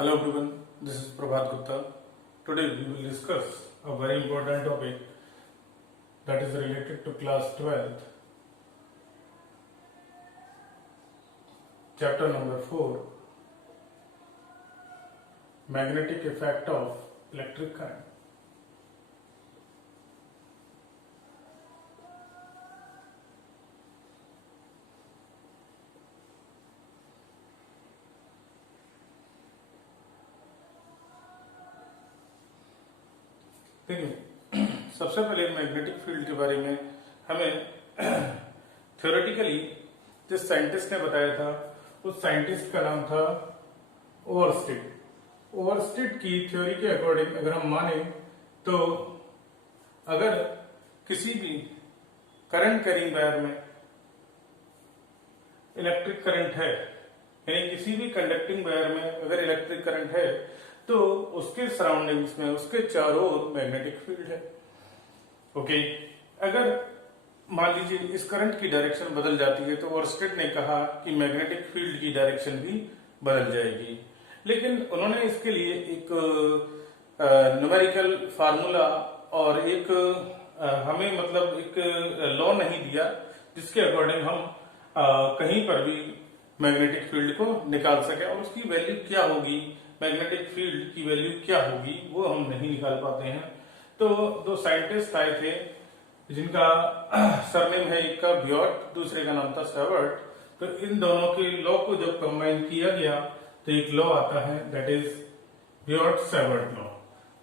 Hello everyone, this is Prabhat Gupta. Today we will discuss a very important topic that is related to class 12th, chapter number 4, magnetic effect of electric current. देखिए, सबसे पहले magnetic field के बारे में हमें theoretically जिस scientist ने बताया था उस साइंटिस्ट का नाम था ओवरस्टेड। ओवरस्टेड की थ्योरी के अकॉर्डिंग अगर हम माने तो अगर किसी भी करंट कैरिंग वायर में इलेक्ट्रिक करंट है, यानी किसी भी कंडक्टिंग वायर में अगर इलेक्ट्रिक करंट है तो उसके सराउंडिंग्स में उसके चारों ओर मैग्नेटिक फील्ड है। ओके, अगर मान लीजिए इस करंट की डायरेक्शन बदल जाती है तो ओवरस्टेड ने कहा कि मैग्नेटिक फील्ड की डायरेक्शन भी बदल जाएगी, लेकिन उन्होंने इसके लिए एक न्यूमेरिकल फार्मूला और एक हमें मतलब एक लॉ नहीं दिया जिसके अकॉर्डिंग हम कहीं पर भी मैग्नेटिक फील्ड को निकाल सके और उसकी वैल्यू क्या होगी, मैग्नेटिक फील्ड की वैल्यू क्या होगी वो हम नहीं निकाल पाते हैं। तो दो साइंटिस्ट आए थे जिनका सरनेम है, एक का बियॉट, दूसरे का नाम था सेवर्ट। तो इन दोनों के लॉ को जब कंबाइन किया गया तो एक लॉ आता है that is Biot Savart law.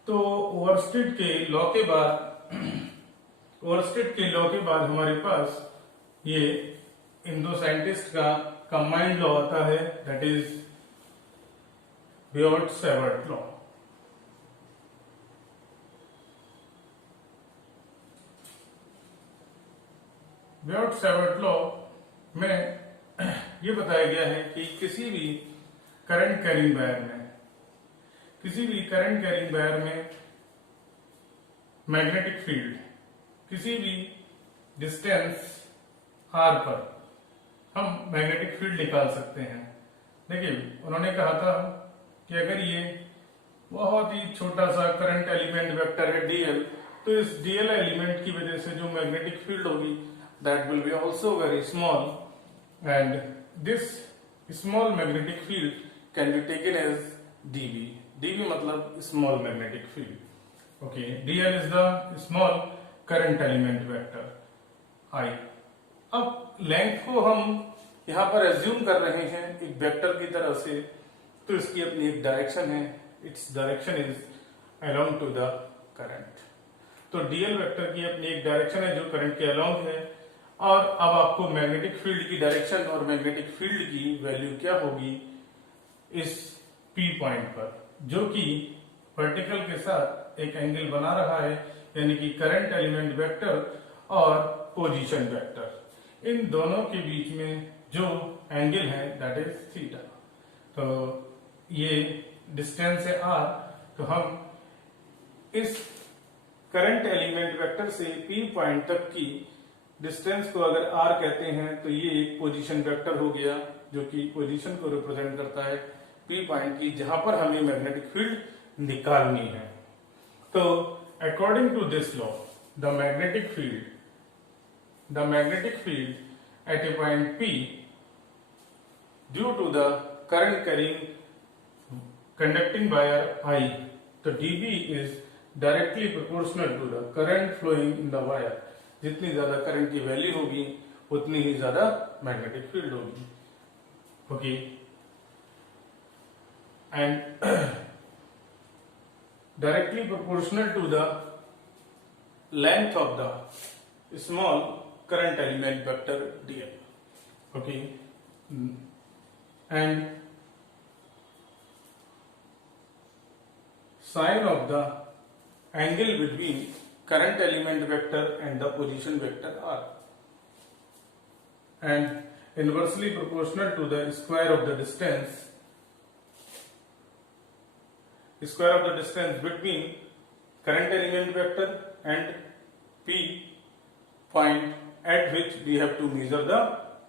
तो ओवरस्टेड के लॉ के बाद हमारे पास ये इन दो साइंटिस्ट का कंबाइंड लॉ आता है that is Biot Savart law. Biot Savart law में यह बताया गया है कि किसी भी करंट कैरिंग वायर में मैग्नेटिक फील्ड किसी भी डिस्टेंस r पर हम मैग्नेटिक फील्ड निकाल सकते हैं। देखिए, उन्होंने कहा था कि अगर ये बहुत ही छोटा सा करंट एलिमेंट वेक्टर है dl, तो इस dl एलिमेंट की वजह से जो मैग्नेटिक फील्ड होगी that will be also very small and this small magnetic field can be taken as dv। dv मतलब small magnetic field. Okay, dl is the small current element vector I। अब length को हम यहां पर assume कर रहे हैं एक वेक्टर की तरह से, तो इसकी अपनी एक डायरेक्शन है, its direction is along to the current. तो डीएल वेक्टर की अपनी एक डायरेक्शन है जो करंट के अलोंग है। और अब आपको मैग्नेटिक फील्ड की डायरेक्शन और मैग्नेटिक फील्ड की वैल्यू क्या होगी इस पी पॉइंट पर, जो कि वर्टिकल के साथ एक एंगल बना रहा है, यानी कि करंट एलिमेंट वेक्टर और पोजीशन वेक्टर, इन दोनों के बीच में जो एंगल है दैट इज थीटा। तो ये डिस्टेंस है r। तो हम इस करंट एलिमेंट वेक्टर से p पॉइंट तक की डिस्टेंस को अगर r कहते हैं तो ये एक पोजीशन वेक्टर हो गया जो कि पोजीशन को रिप्रेजेंट करता है p पॉइंट की, जहां पर हमें मैग्नेटिक फील्ड निकालनी है। तो according to this law the magnetic field at a point P due to the current carrying conducting wire I, तो dB is directly proportional to the current flowing in the wire। जितनी ज्यादा current की value होगी उतनी ही ज्यादा magnetic field होगी। Okay, and directly proportional to the length of the small current element vector dl। okay, and sine of the angle between current element vector and the position vector r, and inversely proportional to the square of the distance between current element vector and p point at which we have to measure the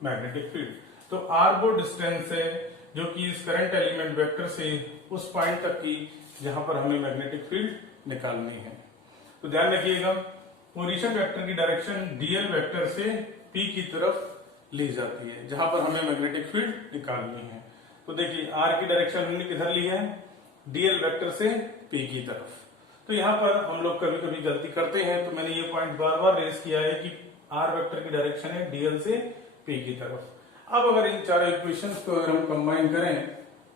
magnetic field। तो r वो distance है जो कि इस current element vector से उस point तक की जहां पर हमें मैग्नेटिक फील्ड निकालनी है। तो ध्यान रखिएगा, पोजीशन वेक्टर की डायरेक्शन डीएल वेक्टर से पी की तरफ ली जाती है जहां पर हमें मैग्नेटिक फील्ड निकालनी है। तो देखिए आर की डायरेक्शन हमने किधर ली है, डीएल वेक्टर से पी की तरफ। तो यहाँ पर हम लोग कभी कभी गलती करते हैं, तो मैंने ये पॉइंट बार बार रेस किया है कि आर वेक्टर की डायरेक्शन है डीएल से पी की तरफ। अब अगर इन चारों इक्वेशंस को अगर हम कंबाइन करें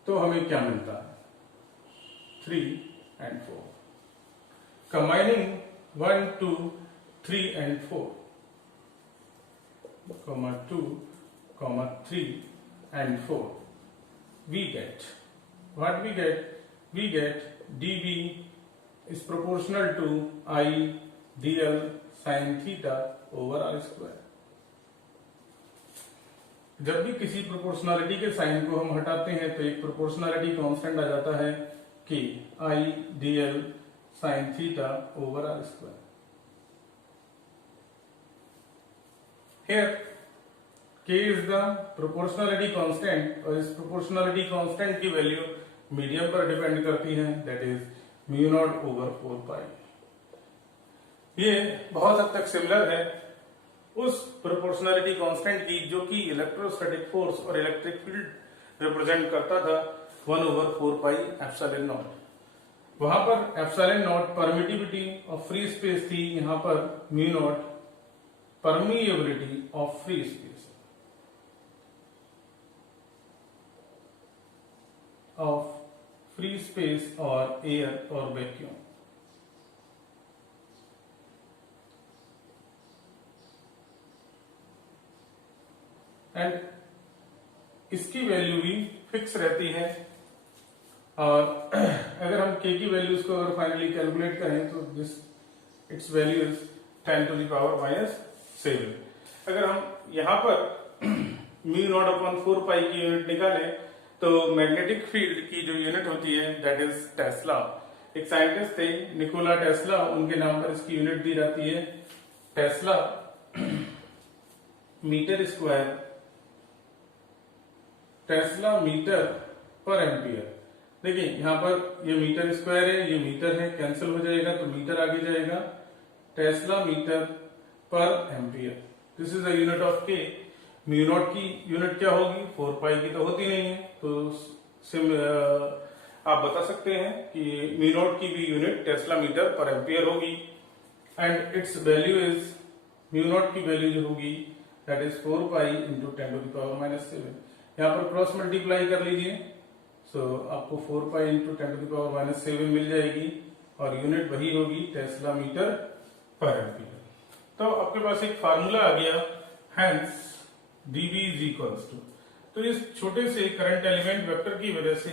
तो हमें क्या मिलता है, 3 and 4। Combining 1, 2, 3 and 4, 2, 3 and 4, we get what we get dv is proportional to I dl sin theta over r square। जब भी किसी प्रोपोर्शनलिटी के साइन को हम हटाते हैं तो एक प्रोपोर्शनलिटी कांस्टेंट आ जाता है कि I dl sin theta over r square। Here k is the proportionality constant और इस proportionality constant की वैल्यू मीडियम पर डिपेंड करती है, that is mu not over 4 पाई। ये बहुत हद तक सिमिलर है उस प्रोपोर्शनलिटी कांस्टेंट की जो कि इलेक्ट्रोस्टैटिक फोर्स और इलेक्ट्रिक फील्ड रिप्रेजेंट करता था 1 ओवर 4 पाई एप्सिलॉन नॉट। वहां पर epsilon not permittivity of free space थी, यहां पर mu naught permeability of free space और एयर और वैक्यूम। एंड इसकी वैल्यू भी फिक्स रहती है, और अगर हम k की वैल्यूज को अगर फाइनली कैलकुलेट करें तो this it's value is 10 to the power -7। अगर हम यहां पर म्यू नॉट अपॉन 4 पाई की यूनिट निकालें तो मैग्नेटिक फील्ड की जो यूनिट होती है दैट इज टेस्ला। एक साइंटिस्ट थे निकोला टेस्ला, उनके नाम पर इसकी यूनिट दी जाती है Tesla meter square, Tesla meter per ampere. देखिए यहाँ पर ये मीटर स्क्वायर है, ये मीटर है, कैंसिल हो जाएगा तो मीटर आगे जाएगा, Tesla meter per ampere. This is the unit of के। म्यू नॉट की यूनिट क्या होगी, 4 पाई की तो होती नहीं है, तो आप बता सकते हैं कि म्यू नॉट की भी unit Tesla meter per ampere होगी। And it's value is, mu naught की वैल्यू जो होगी that is 4 pi into 10 to the power -7। यहाँ पर क्रॉस मल्टीप्लाई कर लीजिए, सो आपको 4 pi into 10 to the power -7 मिल जाएगी, और यूनिट वही होगी टेस्ला मीटर पर एम्पियर। तो आपके पास एक फार्मूला आ गया, hence dv is equals to. तो इस छोटे से करंट एलिमेंट वेक्टर की वजह से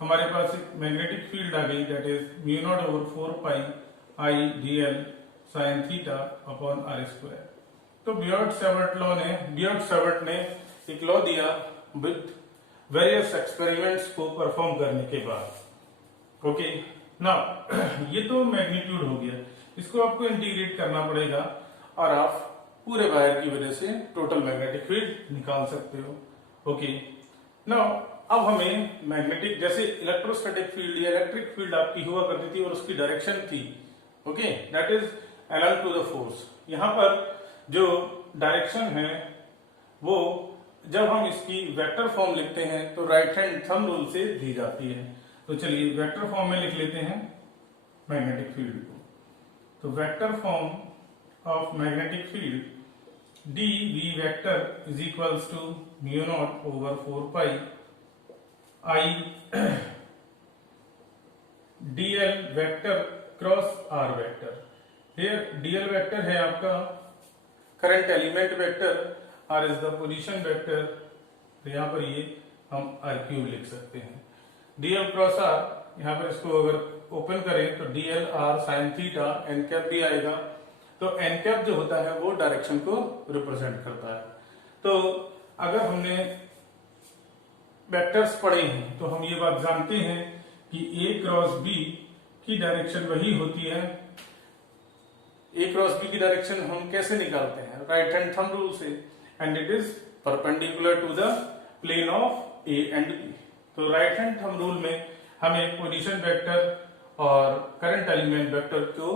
हमारे पास एक मैग्नेटिक फील्ड आ गई that is mu not over 4 pi I dl sin theta upon r square. तो बियर्ड-सैवर्ट ने एक लॉ दिया विद वेरियस एक्सपेरिमेंट्स को परफॉर्म करने के बाद। ओके नाउ ये तो मैग्नीट्यूड हो गया, इसको आपको इंटीग्रेट करना पड़ेगा और आप पूरे वायर की वजह से टोटल मैग्नेटिक फील्ड निकाल सकते हो। ओके नाउ अब हमें मैग्नेटिक, जैसे इलेक्ट्रोस्टैटिक फील्ड या इलेक्ट्रिक फील्ड आपकी हुआ करती थी और उसकी डायरेक्शन थी, okay that is along to the force. यहां पर जो डायरेक्शन है वो जब हम इसकी वेक्टर फॉर्म लिखते हैं तो राइट हैंड थंब रूल से दी जाती है। तो चलिए वेक्टर फॉर्म में लिख लेते हैं मैग्नेटिक फील्ड को। तो vector form of magnetic field dv vector is equals to mu not over 4 pi I dl vector cross r vector. Here dl vector है आपका current element vector, r is the position vector, तो यहां पर ये हम r cube लिख सकते हैं। dl क्रॉस r, यहां पर इसको अगर ओपन करें तो dl r sin theta n cap भी आएगा। तो n कैप जो होता है वो डायरेक्शन को रिप्रेजेंट करता है। तो अगर हमने वेक्टर्स पढ़े हैं तो हम ये बात जानते हैं कि a क्रॉस b की डायरेक्शन वही होती है। a क्रॉस b की डायरेक्शन हम कैसे निकालते हैं, राइट हैंड थंब रूल से, and it is perpendicular to the plane of a and b। तो राइट हैंड थंब रूल में हमें पोजीशन वेक्टर और करंट एलिमेंट वेक्टर को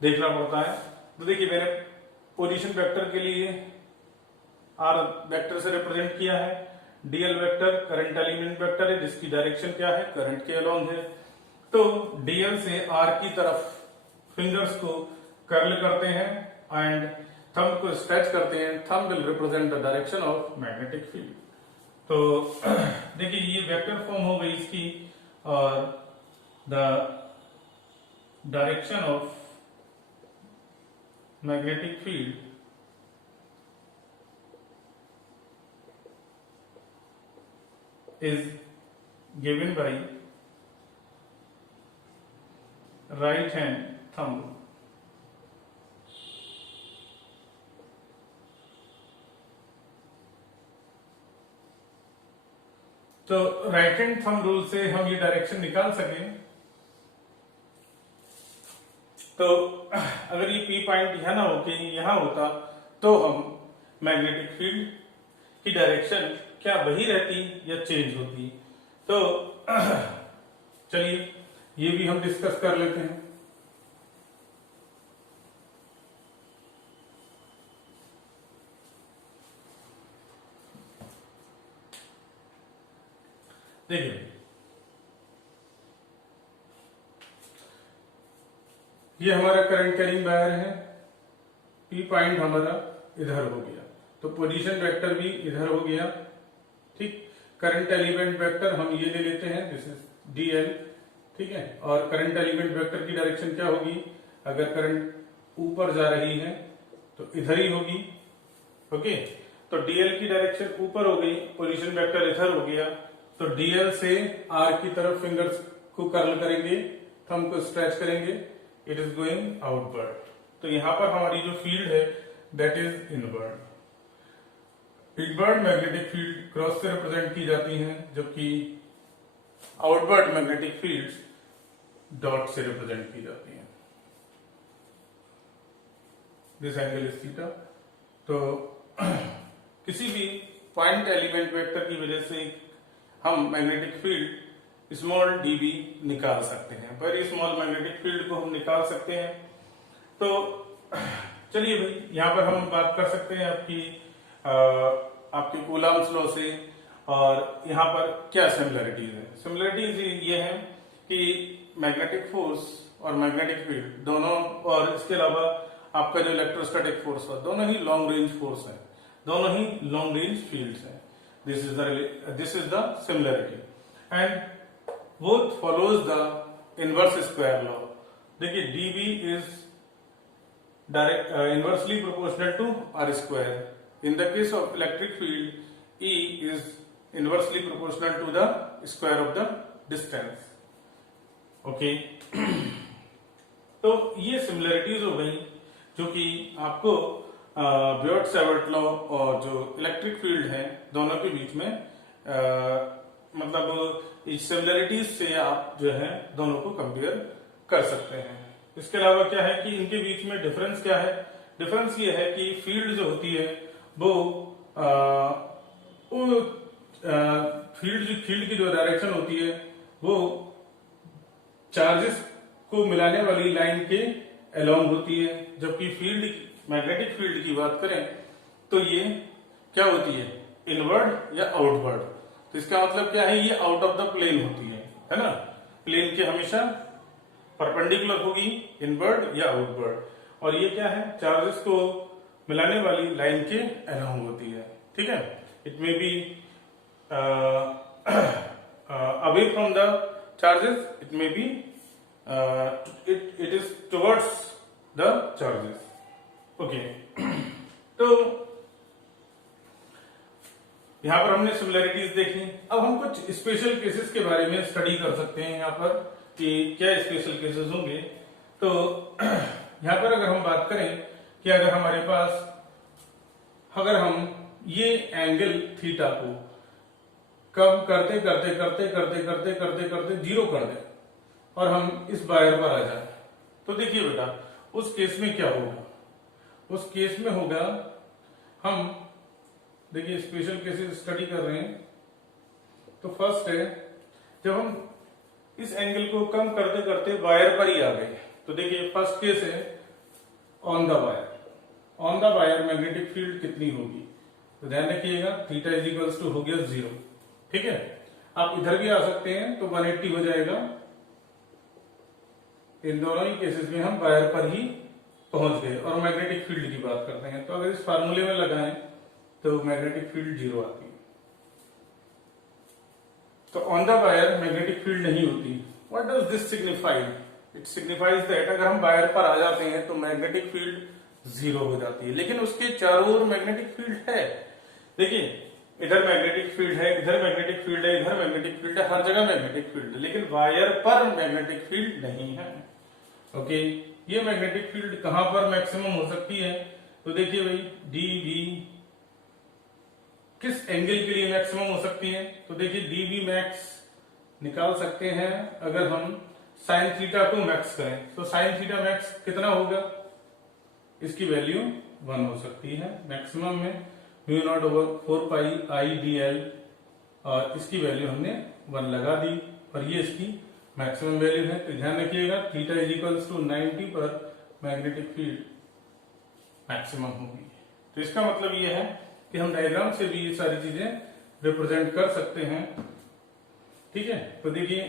देखना पड़ता है। तो देखिए मैंने पोजीशन वेक्टर के लिए आर वेक्टर से रिप्रेजेंट किया है, DL vector current element vector है जिसकी डायरेक्शन क्या है, करंट के अलोंग है। तो डीएल से आर की तरफ फिंगर्स को कर्ल करते हैं एंड थंब को स्ट्रेच करते हैं। Thumb will represent the direction of magnetic field. तो देखिए ये वेक्टर फॉर्म हो गई इसकी, और the direction of magnetic field is given by right hand thumb rule. तो राइट हैंड थंब रूल से हम ये डायरेक्शन निकाल सकें, तो अगर ये पी पॉइंट यहां ना होके यहां होता तो हम मैग्नेटिक फील्ड की डायरेक्शन क्या वही रहती या चेंज होती। तो चलिए ये भी हम डिस्कस कर लेते हैं। देखिए ये हमारा करंट कैरिंग वायर है, पी पॉइंट हमारा इधर हो गया, तो पोजीशन वेक्टर भी इधर हो गया। ठीक, करंट एलिमेंट वेक्टर हम ये ले लेते हैं, दिस इज डीएल। ठीक है, और करंट एलिमेंट वेक्टर की डायरेक्शन क्या होगी, अगर करंट ऊपर जा रही है तो इधर ही होगी। ओके, तो डीएल की डायरेक्शन ऊपर हो गई, पोजीशन वेक्टर इधर हो गया, तो डीएल से आर की तरफ फिंगर्स को कर्ल करेंगे, थंब को स्ट्रेच करेंगे, इट इज गोइंग आउटवर्ड। तो यहां पर हमारी जो फील्ड है that is inward. Inward magnetic field cross से रिप्रेजेंट की जाती है, जबकि आउटवर्ड मैग्नेटिक फील्ड्स डॉट से रिप्रेजेंट की जाती हैं। This angle is theta. तो किसी भी पॉइंट एलिमेंट वेक्टर की वजह से हम मैग्नेटिक फील्ड स्मॉल डीबी निकाल सकते हैं, वेरी स्मॉल मैग्नेटिक फील्ड को हम निकाल सकते हैं। तो चलिए भाई यहां पर हम बात कर सकते हैं आपके कूलम्ब्स लॉ से, और यहाँ पर क्या सिमिलरिटीज है। सिमिलरिटीज ये है कि मैग्नेटिक फोर्स और मैग्नेटिक फील्ड दोनों, और इसके अलावा आपका जो इलेक्ट्रोस्टैटिक फोर्स है, दोनों ही लॉन्ग रेंज फोर्स है, दोनों ही लॉन्ग रेंज फील्ड्स हैं। This is the similarity and both follows the inverse square law. देखिए dB is direct inversely proportional to R square. In the case of electric field, E is inversely proportional to the square of the distance. Okay. तो ये similarities हो गई जो कि आपको बियॉट-सैवर्ट law और जो इलेक्ट्रिक फील्ड है दोनों के बीच में मतलब इस सिमिलरिटीज से आप जो है दोनों को कंपेयर कर सकते हैं। इसके अलावा क्या है कि इनके बीच में डिफरेंस क्या है, डिफरेंस ये है कि फील्ड जो होती है वो फील्ड की जो डायरेक्शन होती है वो चार्जेस को मिलाने वाली लाइन के अलोंग होती है, जबकि फील्ड मैग्नेटिक फील्ड की बात करें तो ये क्या होती है, इनवर्ड या आउटवर्ड। तो इसका मतलब क्या है, ये आउट ऑफ द प्लेन होती है ना, प्लेन के हमेशा परपेंडिकुलर होगी, इनवर्ड या आउटवर्ड। और ये क्या है, चार्जेस को मिलाने वाली लाइन के अलोंग होती है। ठीक है, it may be away from the charges, it may be it is towards the charges. Okay, तो यहां पर हमने सिमिलरिटीज देखी। अब हम कुछ स्पेशल केसेस के बारे में स्टडी कर सकते हैं यहाँ पर कि क्या स्पेशल केसेस होंगे। तो यहां पर अगर हम बात करें कि अगर हम ये एंगल थीटा को कम करते करते करते करते करते करते करते जीरो कर दें और हम इस वायर पर आ जाए, तो देखिए बेटा उस केस में क्या होगा। उस केस में होगा, हम देखिए स्पेशल केसेस स्टडी कर रहे हैं। तो फर्स्ट है जब हम इस एंगल को कम करते करते वायर पर ही आ गए, तो देखिए फर्स्ट केस है on the wire. On the wire magnetic field कितनी होगी, तो ध्यान रखिएगा थीटा इज इक्वल्स टू हो गया 0। ठीक है, आप इधर भी आ सकते हैं तो 180 हो जाएगा। इन दोनों ही केसेस में हम वायर पर ही पहुंच गए और मैग्नेटिक फील्ड की बात करते हैं। तो अगर इस फार्मूले में लगाएं तो मैग्नेटिक फील्ड 0 आती है। तो on the wire magnetic field नहीं होती। What does this signify? It signifies that अगर हम वायर पर आ जाते हैं तो मैग्नेटिक फील्ड 0 हो जाती है, लेकिन उसके चारों ओर मैग्नेटिक फील्ड है। देखिए इधर मैग्नेटिक फील्ड है, इधर मैग्नेटिक फील्ड है, इधर मैग्नेटिक फील्ड है, हर जगह मैग्नेटिक फील्ड है, लेकिन वायर पर मैग्नेटिक फील्ड नहीं है। ओके, ये मैग्नेटिक फील्ड कहां पर मैक्सिमम हो सकती है? तो देखिए भाई डी वी किस एंगल के लिए मैक्सिमम हो सकती है? तो देखिए डी वी मैक्स निकाल सकते हैं अगर हम साइन थीटा को मैक्स करें। तो साइन थीटा मैक्स कितना होगा? इसकी वैल्यू 1 हो सकती है मैक्सिमम में, mu not over 4 pi I D L, और इसकी वैल्यू हमने 1 लगा दी और ये इसकी मैक्सिमम वैल्यू है। तो ध्यान रखिएगा थीटा इज इक्वल्स टू 90 पर मैग्नेटिक फील्ड मैक्सिमम होगी। तो इसका मतलब ये है कि हम डायग्राम से भी ये सारी चीजें रिप्रेजेंट कर सकते हैं। ठीक है, तो देखिए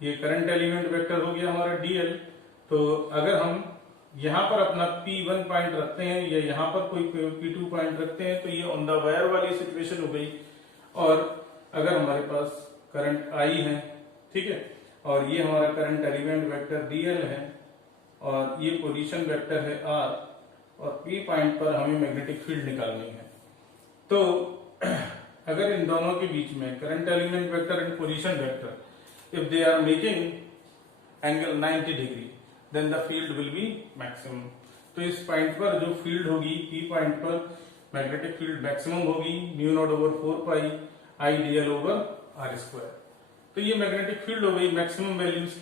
ये करंट एलिमेंट वेक्टर हो गया हमारा डीएल। तो अगर हम यहां पर अपना P1 पॉइंट रखते हैं या यहां पर कोई P2 पॉइंट रखते हैं तो ये ऑन द वायर वाली सिचुएशन हो गई। और अगर हमारे पास करंट I है, ठीक है, और ये हमारा करंट एलिमेंट वेक्टर dl है और ये पोजीशन वेक्टर है r, और P पॉइंट पर हमें मैग्नेटिक फील्ड निकालनी है। तो अगर इन दोनों के बीच में current element vector and position vector if they are making angle 90 degree then the field will be maximum. तो इस पॉइंट पर जो फील्ड होगी P पॉइंट पर मैग्नेटिक फील्ड मैक्सिमम होगी mu not over 4 pi I D L over r square. तो ये magnetic field हो गई मैक्सिमम वैल्यूज।